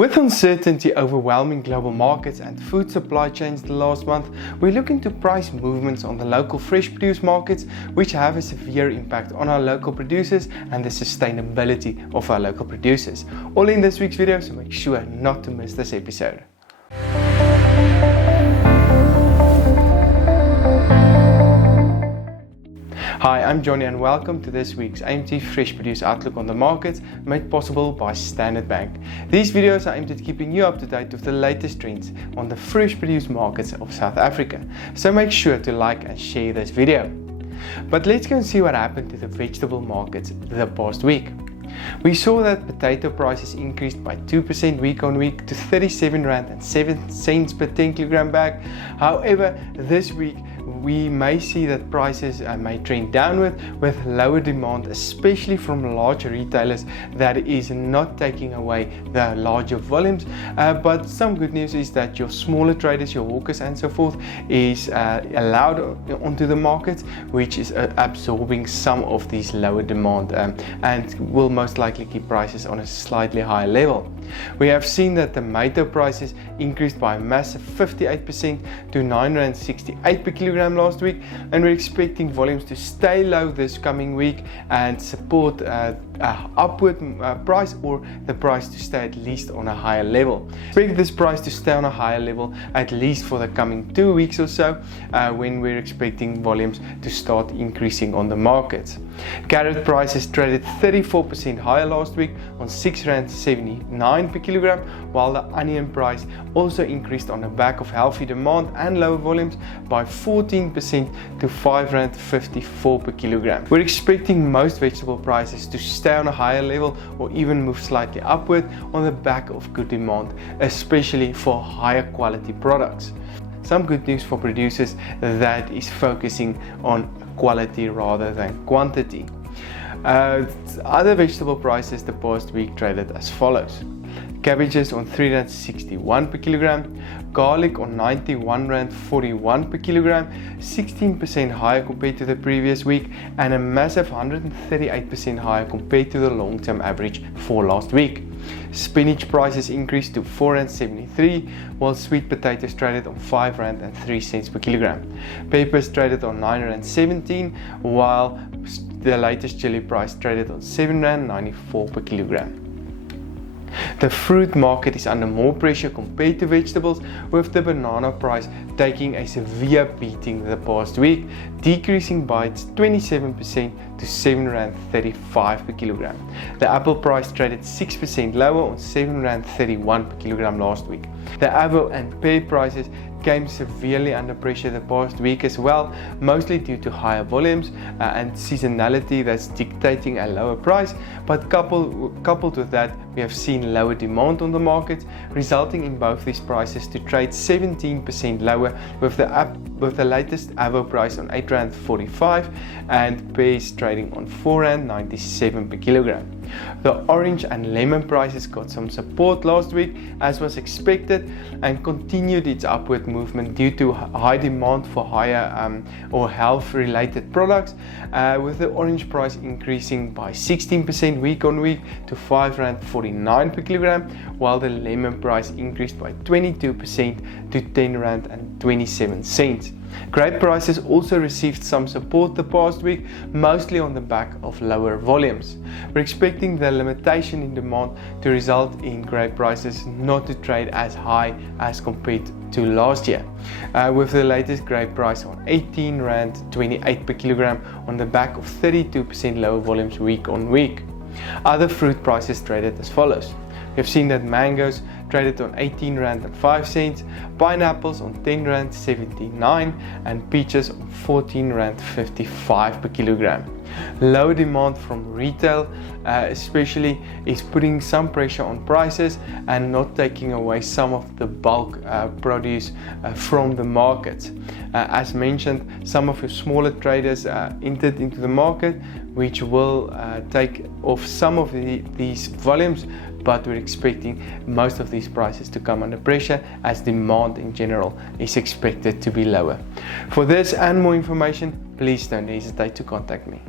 With uncertainty overwhelming global markets and food supply chains the last month, we look into price movements on the local fresh produce markets, which have a severe impact on our local producers and the sustainability of our local producers. All in this week's video, so make sure not to miss this episode. Hi, I'm Johnny and welcome to this week's AMT Fresh Produce Outlook on the market, made possible by Standard Bank. These videos are aimed at keeping you up to date with the latest trends on the fresh produce markets of South Africa, so make sure to like and share this video. But let's go and see what happened to the vegetable markets the past week. We saw that potato prices increased by 2% week on week to 37 Rand and 7 cents per 10 kilogram bag. However, this week we may see that prices may trend downward with lower demand, especially from large retailers that is not taking away the larger volumes. But some good news is that your smaller traders, your hawkers and so forth is allowed onto the market, which is absorbing some of these lower demand and will most likely keep prices on a slightly higher level. We have seen that tomato prices increased by a massive 58% to 9.68 Rand per kilogram last week, and we're expecting volumes to stay low this coming week and support upward price, or the price to stay at least on a higher level. Expect this price to stay on a higher level at least for the coming 2 weeks or so, when we're expecting volumes to start increasing on the market. Carrot prices traded 34% higher last week on 6.79 Rand per kilogram, while the onion price also increased on the back of healthy demand and lower volumes by 14% to 5.54 Rand per kilogram. We're expecting most vegetable prices to stay on a higher level or even move slightly upward on the back of good demand, especially for higher quality products. Some good news for producers that is focusing on quality rather than quantity. Other vegetable prices the past week traded as follows. Cabbages on 3.61 per kilogram, garlic on 91.41 Rand per kilogram, 16% higher compared to the previous week and a massive 138% higher compared to the long-term average for last week. Spinach prices increased to 4.73 Rand, while sweet potatoes traded on 5.03 Rand per kilogram. Peppers traded on 9.17 Rand, while the latest chili price traded on 7.94 Rand per kilogram. The fruit market is under more pressure compared to vegetables, with the banana price taking a severe beating the past week, decreasing by 27% to 7.35 Rand per kilogram. The apple price traded 6% lower on 7.31 Rand per kilogram last week. The avo and pear prices came severely under pressure the past week as well, mostly due to higher volumes and seasonality that's dictating a lower price, but coupled with that, we have seen lower demand on the market, resulting in both these prices to trade 17% lower, with the latest avo price on 8.45 Rand and pears trading on 4.97 Rand per kilogram. The orange and lemon prices got some support last week, as was expected, and continued its upward movement due to high demand for higher or health related products, with the orange price increasing by 16% week on week to 5.49 Rand per kilogram, while the lemon price increased by 22% to 10.27 Rand. Grape prices also received some support the past week, mostly on the back of lower volumes. We're expecting the limitation in demand to result in grape prices not to trade as high as compared to last year, with the latest grape price on 18.28 Rand per kilogram on the back of 32% lower volumes week on week. Other fruit prices traded as follows. We've seen that mangoes traded on 18.05 Rand, pineapples on 10.79 Rand, and peaches on 14.55 Rand per kilogram. Low demand from retail especially is putting some pressure on prices and not taking away some of the bulk produce from the market. As mentioned, some of your smaller traders entered into the market, which will take off some of these volumes, but we're expecting most of these prices to come under pressure as demand in general is expected to be lower. For this and more information, please don't hesitate to contact me.